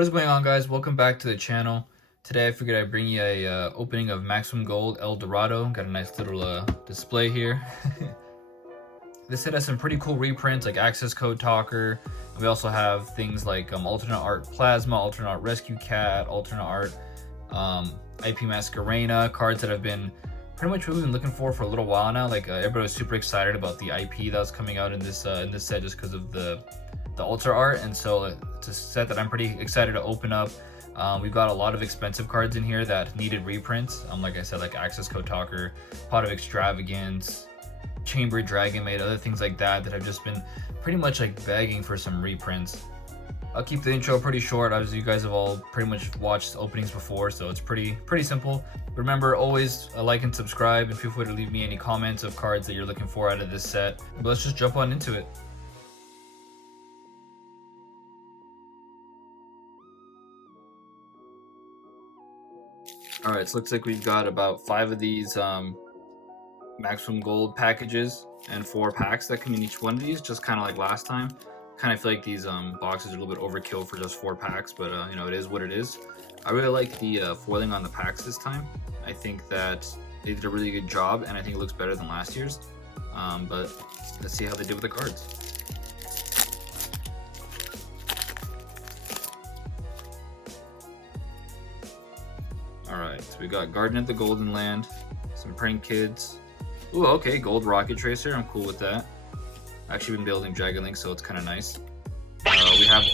What's going on, guys? Welcome back to the channel. Today I figured I'd bring you a opening of Maximum Gold El Dorado. Got a nice little display here. This set has some pretty cool reprints like Accesscode Talker. And we also have things like alternate art Plasma, alternate art Rescue Cat, alternate art IP Masquerena, cards that I've been pretty much really been looking for a little while now. Like everybody was super excited about the IP that was coming out in this set just because of the altar art, and so it's a set that I'm pretty excited to open up. We've got a lot of expensive cards in here that needed reprints. Like I said, like Accesscode Talker, Pot of Extravagance, Chamber Dragon Maid, other things like that that have just been pretty much like begging for some reprints. I'll keep the intro pretty short, as you guys have all pretty much watched openings before, so it's pretty simple. Remember, always like and subscribe, and feel free to leave me any comments of cards that you're looking for out of this set. But let's just jump on into it. Alright, so looks like we've got about 5 of these Maximum Gold packages and 4 packs that come in each one of these, just kind of like last time. Kind of feel like these boxes are a little bit overkill for just 4 packs, but you know, it is what it is. I really like the foiling on the packs this time. I think that they did a really good job, and I think it looks better than last year's. But let's see how they did with the cards. Alright, so we got Garden of the Golden Land, some Prank Kids. Ooh, okay, Gold Rocket Tracer, I'm cool with that. Actually been building Dragon Link, so it's kind of nice. We have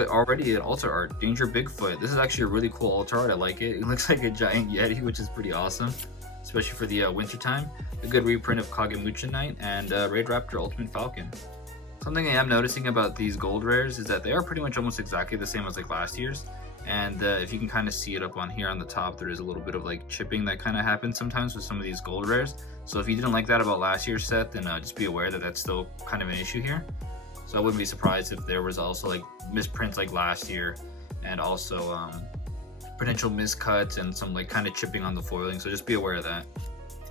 it already, an altar art, Danger Bigfoot. This is actually a really cool altar art, I like it. It looks like a giant Yeti, which is pretty awesome, especially for the winter time. A good reprint of Kagemucha Knight and Raid Raptor Ultimate Falcon. Something I am noticing about these gold rares is that they are pretty much almost exactly the same as like last year's. And if you can kind of see it up on here on the top, there is a little bit of like chipping that kind of happens sometimes with some of these gold rares. So if you didn't like that about last year's set, then just be aware that that's still kind of an issue here. So I wouldn't be surprised if there was also like misprints like last year, and also potential miscuts and some like kind of chipping on the foiling. So just be aware of that.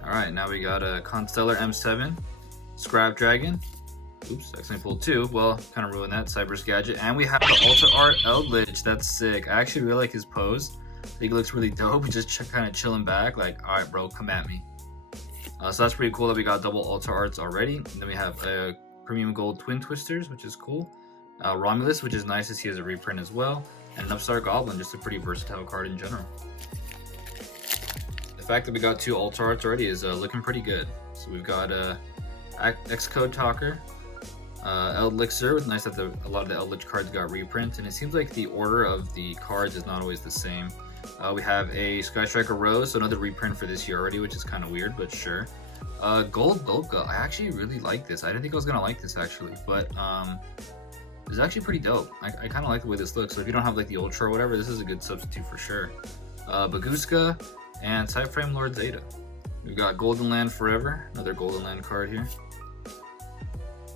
All right, now we got a Constellar M7, Scrap Dragon. Oops, accidentally pulled 2. Well, kind of ruined that. Cyber's Gadget. And we have the Altar Art Eldritch. That's sick. I actually really like his pose. I think it looks really dope. Just kind of chilling back. Like, alright, bro, come at me. So that's pretty cool that we got double Altar Arts already. And then we have Premium Gold Twin Twisters, which is cool. Romulus, which is nice to see as a reprint as well. And an Upstart Goblin, just a pretty versatile card in general. The fact that we got 2 Altar Arts already is looking pretty good. So we've got Accesscode Talker, Elixir. It's nice that a lot of the Eldritch cards got reprints, and it seems like the order of the cards is not always the same. We have a Sky Striker Rose, so another reprint for this year already, which is kind of weird, but sure. Gold Dolka. I actually really like this. I didn't think I was gonna like this actually, but it's actually pretty dope. I kind of like the way this looks. So if you don't have like the Ultra or whatever, this is a good substitute for sure. Baguska and Sideframe Lord Zeta. We've got Golden Land Forever, another Golden Land card here.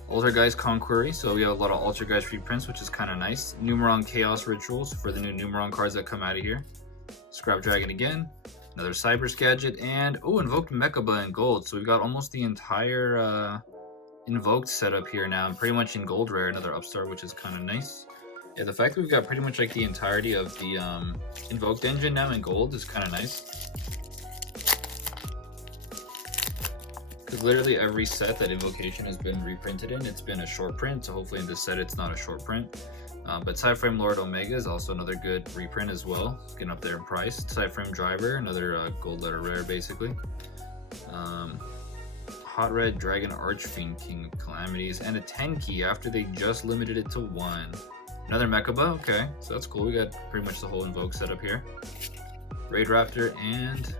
Altergeist Conquery, so we have a lot of Altergeist reprints, which is kind of nice. Numeron Chaos Rituals for the new Numeron cards that come out of here. Scrap Dragon again, another Cyber's Gadget, and Invoked Mechaba in gold. So we've got almost the entire Invoked setup here now, and pretty much in gold rare, another Upstart, which is kind of nice. Yeah, the fact that we've got pretty much like the entirety of the Invoked engine now in gold is kind of nice. Because literally every set that Invocation has been reprinted in, it's been a short print, so hopefully in this set it's not a short print. But Sideframe Lord Omega is also another good reprint as well, getting up there in price. Sideframe Driver, another gold letter rare basically. Hot Red Dragon Archfiend, King of Calamities, and a 10 key after they just limited it to 1. Another Mechaba, okay, so that's cool. We got pretty much the whole Invoke setup here. Raid Raptor and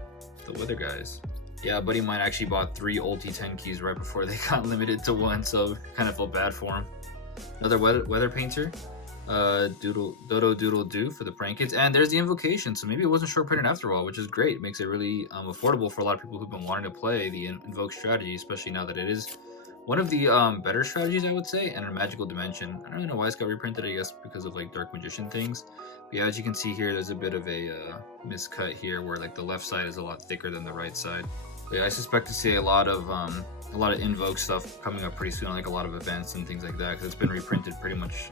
the Weather Guys. Yeah, a buddy of mine actually bought 3 ulti 10 keys right before they got limited to 1, so kind of felt bad for him. Another weather painter, Dodo Doodle Doo for the Prank Kids, and there's the Invocation, so maybe it wasn't short printed after all, which is great. It makes it really affordable for a lot of people who've been wanting to play the Invoke strategy, especially now that it is one of the better strategies, I would say, and a magical dimension. I don't really know why it's got reprinted, I guess because of like Dark Magician things. But yeah, as you can see here, there's a bit of a miscut here where like the left side is a lot thicker than the right side. But yeah, I suspect to see a lot of Invoke stuff coming up pretty soon, like a lot of events and things like that, because it's been reprinted pretty much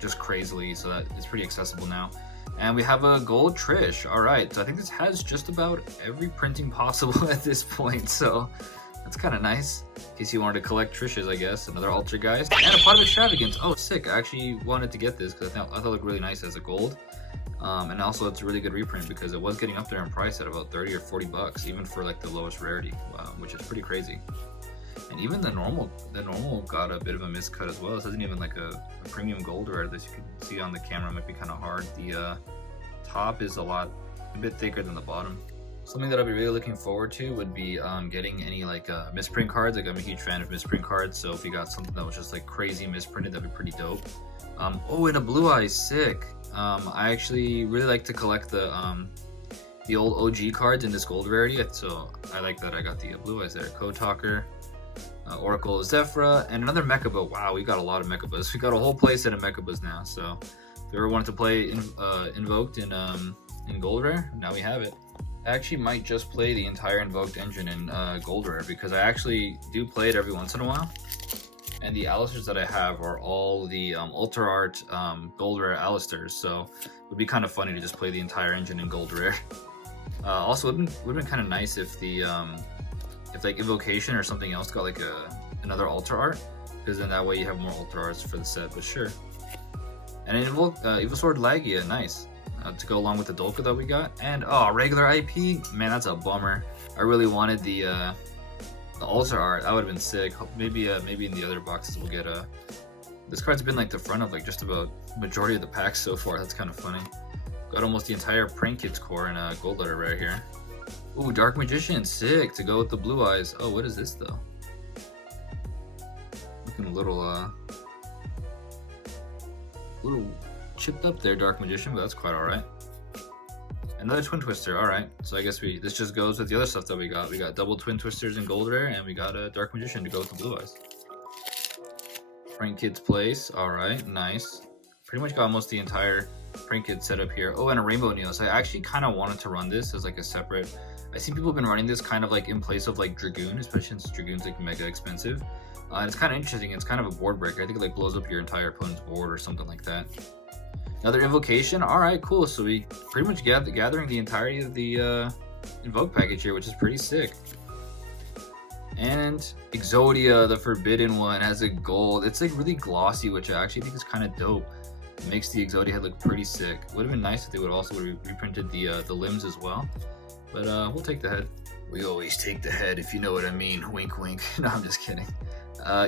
just crazily, so that it's pretty accessible now. And we have a gold Trish. All right, so I think this has just about every printing possible at this point, so that's kind of nice. In case you wanted to collect Trishes, I guess. Another Altergeist and a Pot of Extravagance. Oh, sick! I actually wanted to get this because I thought it looked really nice as a gold. And also it's a really good reprint because it was getting up there in price at about 30 or 40 bucks, even for like the lowest rarity, which is pretty crazy. And even the normal got a bit of a miscut as well. This isn't even like a premium gold rare. This you can see on the camera might be kind of hard. The top is a bit thicker than the bottom. Something that I'll be really looking forward to would be getting any like misprint cards. Like I'm a huge fan of misprint cards, so if you got something that was just like crazy misprinted, that'd be pretty dope. Oh, and a Blue Eye, sick. I actually really like to collect the old OG cards in this gold rarity, so I like that I got the Blue Eyes there. Code Talker, Oracle Zephyra, and another Mechaba. Wow, we got a lot of Mechabas. We got a whole playset of Mechabas now, so if you ever wanted to play Invoked in gold rare, now we have it. I actually might just play the entire Invoked engine in gold rare because I actually do play it every once in a while. And the Alistars that I have are all the Ultra Art gold rare Alistars, so it would be kind of funny to just play the entire engine in gold rare. Also, it would have been kind of nice if if like Invocation or something else got like another Ultra Art, because then that way you have more Ultra Arts for the set. But sure. And an Evil Sword Lagia, nice. To go along with the Dolka that we got, and regular IP, man, that's a bummer. I really wanted the Ultra Art. That would have been sick. Maybe in the other boxes we'll get this card's been like the front of like just about majority of the packs so far. That's kind of funny. Got almost the entire Prank Kids core in a gold letter right here. Ooh, Dark Magician, sick, to go with the Blue Eyes. Oh, what is this though? Looking a little chipped up there, Dark Magician, but that's quite alright. Another Twin Twister, alright. So I guess this just goes with the other stuff that we got. We got double Twin Twisters in gold rare, and we got a Dark Magician to go with the Blue Eyes. Prank Kids Place, alright, nice. Pretty much got almost the entire Prank Kids setup here. Oh, and a Rainbow Neo. So I actually kind of wanted to run this as like a separate... I see people have been running this kind of like in place of like Dragoon, especially since Dragoon's like mega expensive. And it's kind of interesting. It's kind of a board breaker. I think it like blows up your entire opponent's board or something like that. Another Invocation. All right, cool. So we pretty much gathering the entirety of the Invoke package here, which is pretty sick. And Exodia, the Forbidden one, has a gold. It's like really glossy, which I actually think is kind of dope. It makes the Exodia head look pretty sick. Would have been nice if they would also reprinted the limbs as well. But we'll take the head. We always take the head, if you know what I mean. Wink, wink. No, I'm just kidding.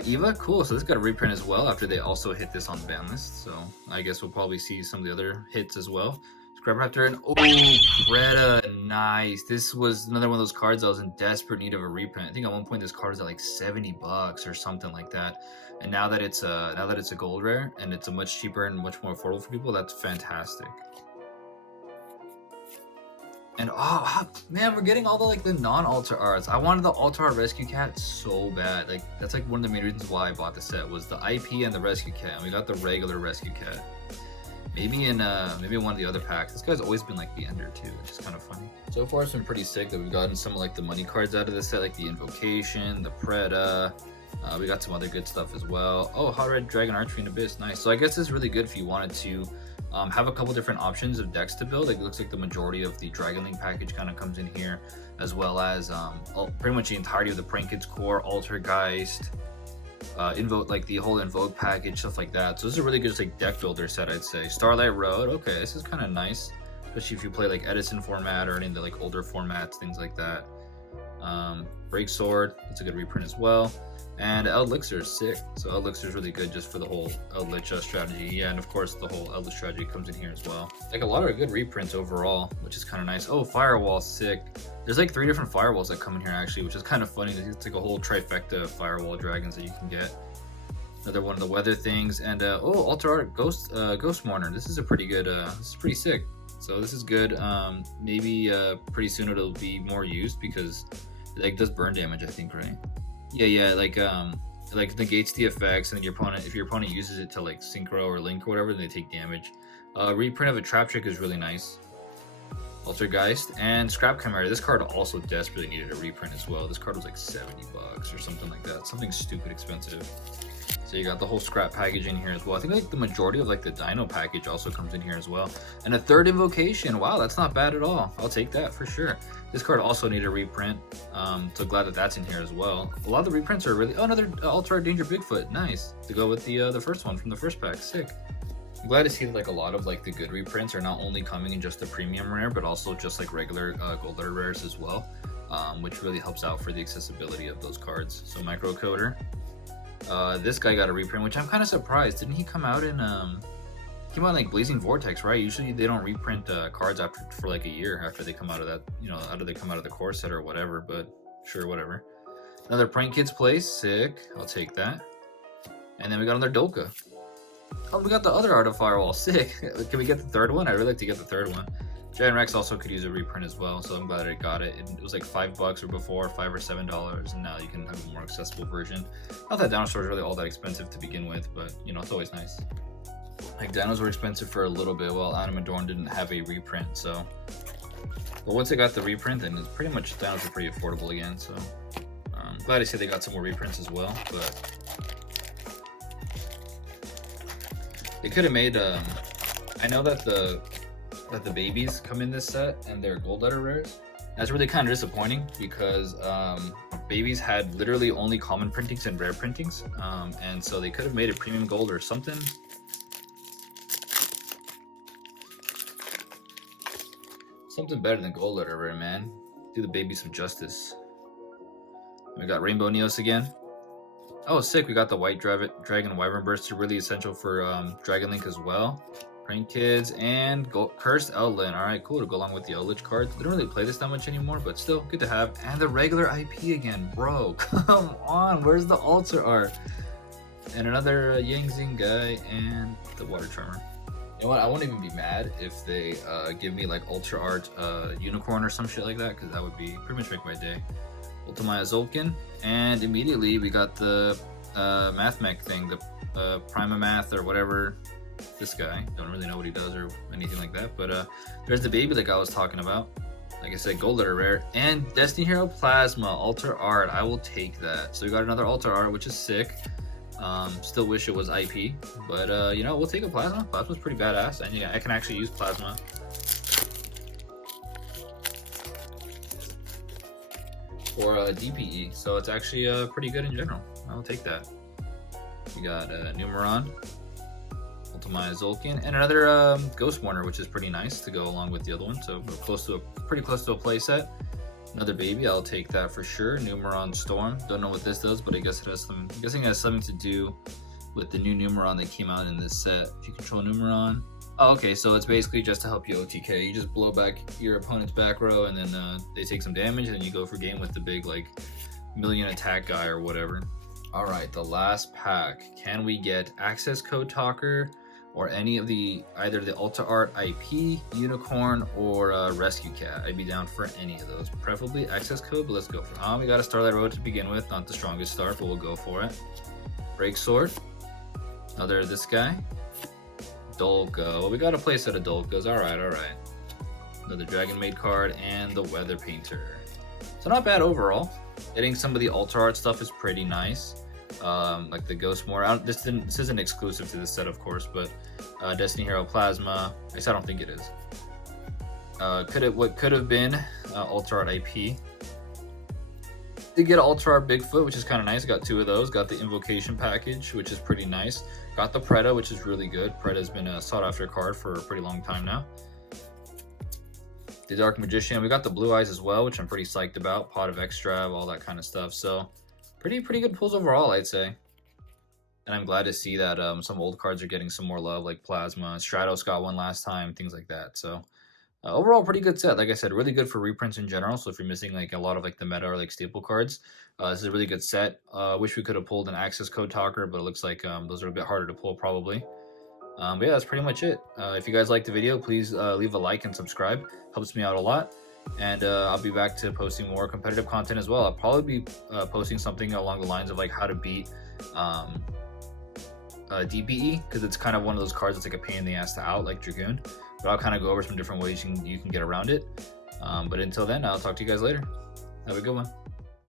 Eva, cool. So this got a reprint as well after they also hit this on the ban list. So I guess we'll probably see some of the other hits as well. Scrap Raptor and Preda, nice. This was another one of those cards I was in desperate need of a reprint. I think at one point this card was at like 70 bucks or something like that. And now that it's a gold rare and it's a much cheaper and much more affordable for people, that's fantastic. And oh man, we're getting all the like the non-Ultra Arts. I wanted the Ultra Art Rescue Cat so bad. Like that's like one of the main reasons why I bought the set was the IP and the Rescue Cat. And we got the regular Rescue Cat. Maybe in one of the other packs. This guy's always been like the Ender too, which is kind of funny. So far it's been pretty sick that we've gotten some of like the money cards out of this set, like the Invocation, the Preda. We got some other good stuff as well. Oh, Hot Red Dragon Archery and Abyss, nice. So I guess it's really good if you wanted to have a couple different options of decks to build. Like, it looks like the majority of the Dragon Link package kind of comes in here, as well as pretty much the entirety of the Prank Kids core, Altergeist, Invoke, like the whole Invoke package, stuff like that. So this is a really good like deck builder set, I'd say. Starlight Road, okay, this is kind of nice, especially if you play like Edison format or any of the like older formats, things like that. Break Sword, that's a good reprint as well. And Elixir is sick. So Elixir is really good just for the whole Eldritch strategy. Yeah, and of course the whole Eldritch strategy comes in here as well. Like a lot of good reprints overall, which is kind of nice. Oh, Firewall, sick. There's like 3 different Firewalls that come in here actually, which is kind of funny. It's like a whole trifecta of Firewall dragons that you can get. Another one of the weather things, and Ultra Art Ghost Mourner. This is a pretty good. This is pretty sick. So this is good. Maybe pretty soon it'll be more used because it like does burn damage, I think, right? Yeah, like negates the effects, and then if your opponent uses it to like synchro or link or whatever, then they take damage. Reprint of a Trap Trick is really nice. Altergeist and Scrap Chimera. This card also desperately needed a reprint as well. This card was like 70 bucks or something like that. Something stupid expensive. So you got the whole scrap package in here as well. I think like the majority of like the dino package also comes in here as well. And a third invocation. Wow, that's not bad at all. I'll take that for sure. This card also needed a reprint. So glad that that's in here as well. A lot of the reprints are really, oh, another Ultra Rare Danger Bigfoot. Nice. To go with the first one from the first pack. Sick. I'm glad to see that like a lot of like the good reprints are not only coming in just the premium rare, but also just like regular gold letter rares as well. Which really helps out for the accessibility of those cards. So microcoder. This guy got a reprint, which I'm kind of surprised. Didn't he come out in came out like Blazing Vortex, right? Usually they don't reprint cards for like a year after they come out of that, you know, after they come out of the core set or whatever, but sure, whatever. Another Prank Kids Place, sick. I'll take that. And then we got another Dolka. Oh, we got the other Art of Firewall, sick. Can we get the third one? I'd really like to get the third one. Giant Rex also could use a reprint as well, so I'm glad I got it. It was like $5 or before, $5 or $7, and now you can have a more accessible version. Not that dinosaurs are really all that expensive to begin with, but you know, it's always nice. Like dinos were expensive for a little bit, while Animadorn didn't have a reprint, so. But once they got the reprint, then it's pretty much, dinos are pretty affordable again, so. Glad to see they got some more reprints as well, but. They could have made, I know that the babies come in this set and they're gold letter rares. That's really kind of disappointing because babies had literally only common printings and rare printings, and so they could have made a premium gold or something. Something better than gold letter rare, man. Do the babies some justice. We got Rainbow Neos again. Oh, sick! We got the White Dragon Wyvern Burster, really essential for Dragon Link as well. Prank Kids, and Cursed Outland. Alright, cool to go along with the Eldritch cards. They don't really play this that much anymore, but still, good to have. And the regular IP again, bro. Come on, where's the altar art? And another Yang Zing guy, and the Water Charmer. You know what, I won't even be mad if they give me like Ultra Art Unicorn or some shit like that, because that would be pretty much make my day. Ultimaya Zolkin, and immediately we got the Math Mech thing, the Prima Math or whatever. This guy, don't really know what he does or anything like that, but there's the baby like I was talking about. Like I said, gold letter rare, and Destiny Hero Plasma Alter Art. I will take that. So we got another Alter Art, which is sick. Still wish it was IP, but you know, we'll take a Plasma. Plasma's pretty badass, and yeah, I can actually use Plasma. Or DPE, so it's actually pretty good in general. I'll take that. We got Numeron, Ultimaya Zolkin, and another Ghost Warner, which is pretty nice to go along with the other one. So we're pretty close to a playset. Another baby, I'll take that for sure. Numeron Storm. Don't know what this does, but I guess it has some. I'm guessing it has something to do with the new Numeron that came out in this set. If you control Numeron. Oh, okay, so it's basically just to help you OTK. You just blow back your opponent's back row, and then they take some damage, and then you go for game with the big like million attack guy or whatever. All right, the last pack. Can we get Accesscode Talker or any of the either the Ultra Art IP, Unicorn, or Rescue Cat? I'd be down for any of those. Preferably Accesscode, but let's go for it. We got a Starlight Road to begin with. Not the strongest start, but we'll go for it. Break Sword. Another this guy. Dolka. Well, we got a playset of Dolkas. Alright. Another Dragon Maid card and the Weather Painter. So not bad overall. Getting some of the Ultra Art stuff is pretty nice. Like the Ghost More. This isn't exclusive to this set, of course, but Destiny Hero Plasma. I guess I don't think it is. What could have been Ultra Art IP. Did get an Ultra Art Bigfoot, which is kind of nice. Got two of those. Got the Invocation package, which is pretty nice. Got the Preda, which is really good. Preda's been a sought after card for a pretty long time now. The Dark Magician. We got the Blue Eyes as well, which I'm pretty psyched about. Pot of Extra, all that kind of stuff. So pretty good pulls overall, I'd say. And I'm glad to see that some old cards are getting some more love, like Plasma. Stratos got one last time, things like that. So overall, pretty good set. Like I said, really good for reprints in general. So if you're missing like a lot of like the meta or like staple cards, this is a really good set. Wish we could have pulled an Accesscode Talker, but it looks like those are a bit harder to pull probably. But yeah, that's pretty much it. If you guys liked the video, please leave a like and subscribe. Helps me out a lot. And I'll be back to posting more competitive content as well. I'll probably be posting something along the lines of like how to beat DPE, because it's kind of one of those cards that's like a pain in the ass to out, like Dragoon. But I'll kind of go over some different ways you can get around it. But until then, I'll talk to you guys later. Have a good one.